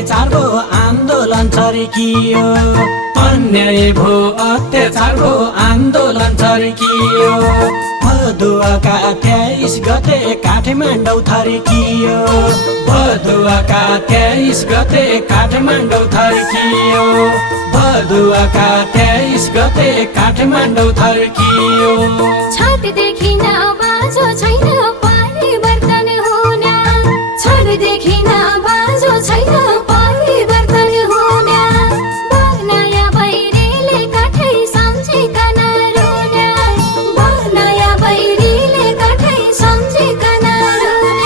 अत्याचारको आन्दोलन चर्कियो, अन्याय भो अत्याचारको आन्दोलन चर्कियो। भदुवाका 23 गते काठमाडौँ थर्कियो, भदुवाका 23 गते काठमाडौँ थर्कियो, भदुवाका 23 गते काठमाडौँ थर्कियो। छातीदेखि बाँझो छैन परिवर्तन हुन, छातीदेखि बाँझो छैन परिवर्तन हुन। नयाँ बैरीले काठै सम्झिकन रुन, नयाँ बैरीले काठै सम्झिकन रुन,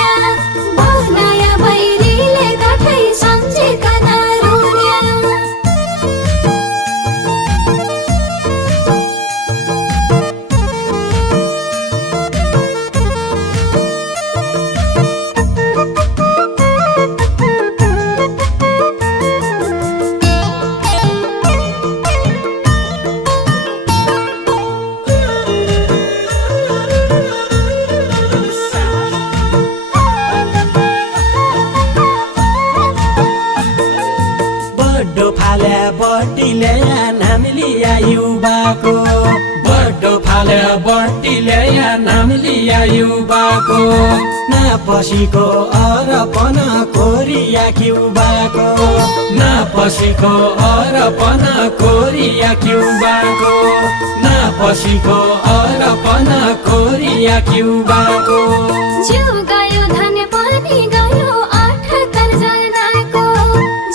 नयाँ बैरीले काठै सम्झिकन रुन। बड्डो फाल्या बट्टीले नाम लिया युवाको, बड्डो फाल्या बट्टीले नाम लिया युवाको। नापसीको अरपन कोरिया क्युबाको, नापसीको अरपन कोरिया क्युबाको, नापसीको अरपन कोरिया क्युबाको। जिउ गयो धन पनि गयो 78 जनाको,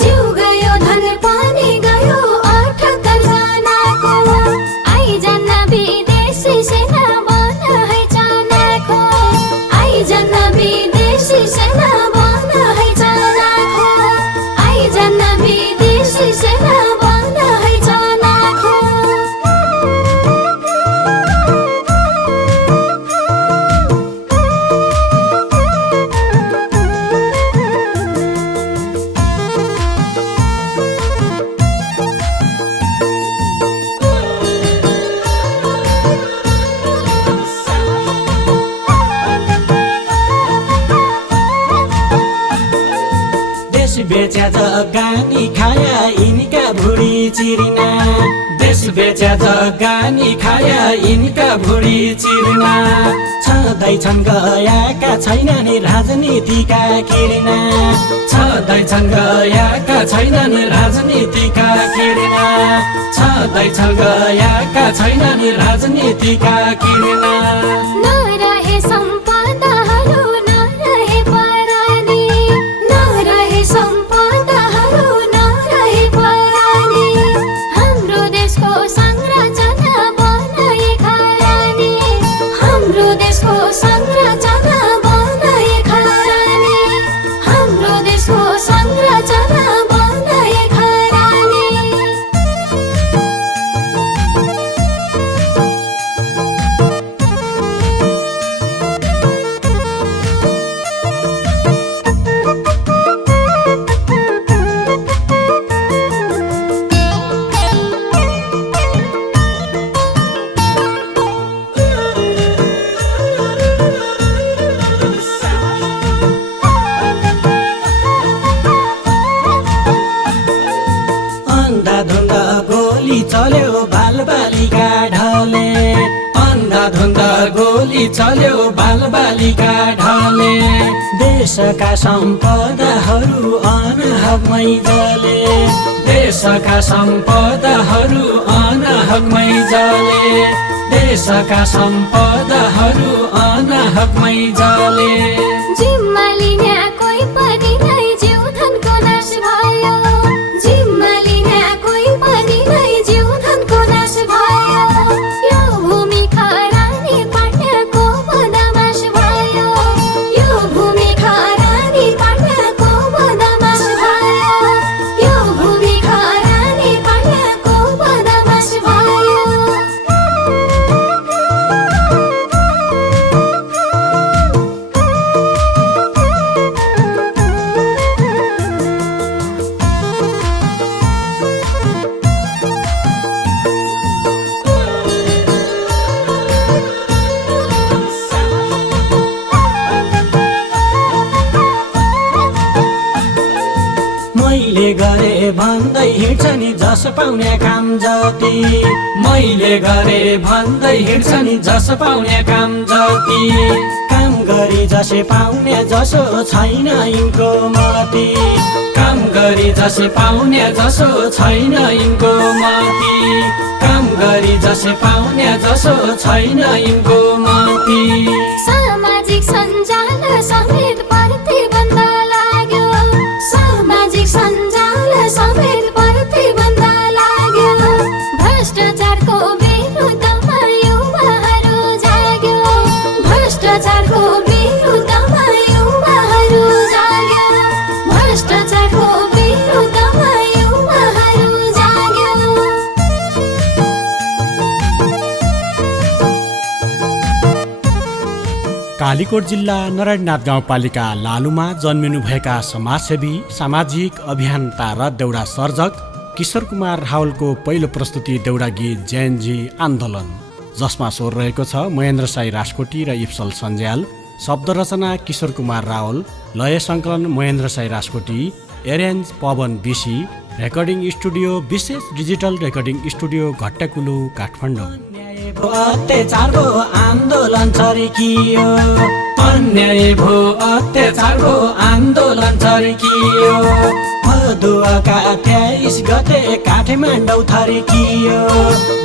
जिउ गयो धन पनि गयो 78 जनाको। आइजन विदेशी सेना बन है जनाको, आइजन विदेशी सेना बन है जनाको, आइजन विदेशी सेना बन है जनाको। देश बेच्या जग्गानी खाया यिनका भुडी चिरिना, देश बेच्या जग्गानी खाया यिनका भुडी चिरिना। छँदैछन् गएका छैनन् राजनीतिका किरिना, छँदैछन् गएका छैनन् राजनीतिका किरिना, छँदैछन् गएका छैनन् राजनीतिका किरिना। नरहे सम्पदाहरू नरहे परानी, नरहे सम्पदाहरू नरहे परानी। हाम्रो देशको संरचना बनाए खरानी, हाम्रो देशको संरचना बनाए खरानी, हाम्रो देशको संरचना बनाए खरानी। अन्धाधुन्द गोली चल्यो बालबालिका ढले, अन्धाधुन्द गोली चल्यो बालबालिका ढले। देशका सम्पदाहरू अनाहकमै जले, देशका सम्पदाहरू अनाहकमै जले, देशका सम्पदाहरू अनाहकमै जले। जिम्मा लिने कोही पनि नै जीव धनको नाश भयो, जिम्मा लिने कोही पनि नै जीव धनको नाश भयो। यो भूमि खरानी पाट्याको बदमास भयो, यो भूमि खरानी पाट्याको बदमास भयो, यो भूमि खरानी पाट्याको बदमास भयो। मैले गरे भन्दै हिँड्छ नि जस पाउने काम जति मैले गरे भन्दै हिँड्छ नि जस पाउने काम जति काम गरी जसै पाउने जसो छैन यिनको मति काम गरी जसै पाउने जसो छैन यिनको मति काम गरी जसै पाउने जसो छैन यिनको मति सामाजिक सञ्जाल समेत प्रतिबन्ध लाग्यो सामाजिक सञ्जाल समेत प्रतिबन्ध लाग्यो भ्रष्टाचारको विरुद्धमा युवाहरू जाग्यो भ्रष्टाचारको विरुद्धमा युवाहरू जाग्यो भ्रष्टाचारको विरुद्धमा युवाहरू जाग्यो कालीकोट जिल्ला नरायणनाथ गाउँपालिका लालुमा जन्मिनुभएका समाजसेवी सामाजिक अभियन्ता र देउडा सर्जक किशोर कुमार रावलको पहिलो प्रस्तुति देउडा गीत जैनजी आन्दोलन जसमा स्वर रहेको छ महेन्द्र साई राजकोटी र इप्सल सञ्ज्याल शब्द रचना किशोर कुमार रावल लय सङ्कलन Mahendra Sai Rajkoti arrange Pawan BC recording studio विशेष digital recording studio Ghattekulo Kathmandu अत्याचारको आन्दोलन चर्कियो अन्याय भो अत्याचारको आन्दोलन चर्कियो भदुवाका 23 गते काठमाडौँ थर्कियो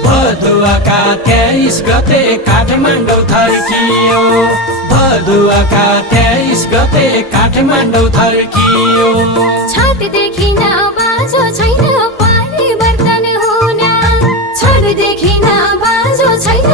भदुवाका 23 गते काठमाडौँ थर्कियो भदुवाका 23 गते काठमाडौँ थर्कियो छातीदेखि बाजो छैन परिवर्तन हुन छातीदेखि बाजो छैन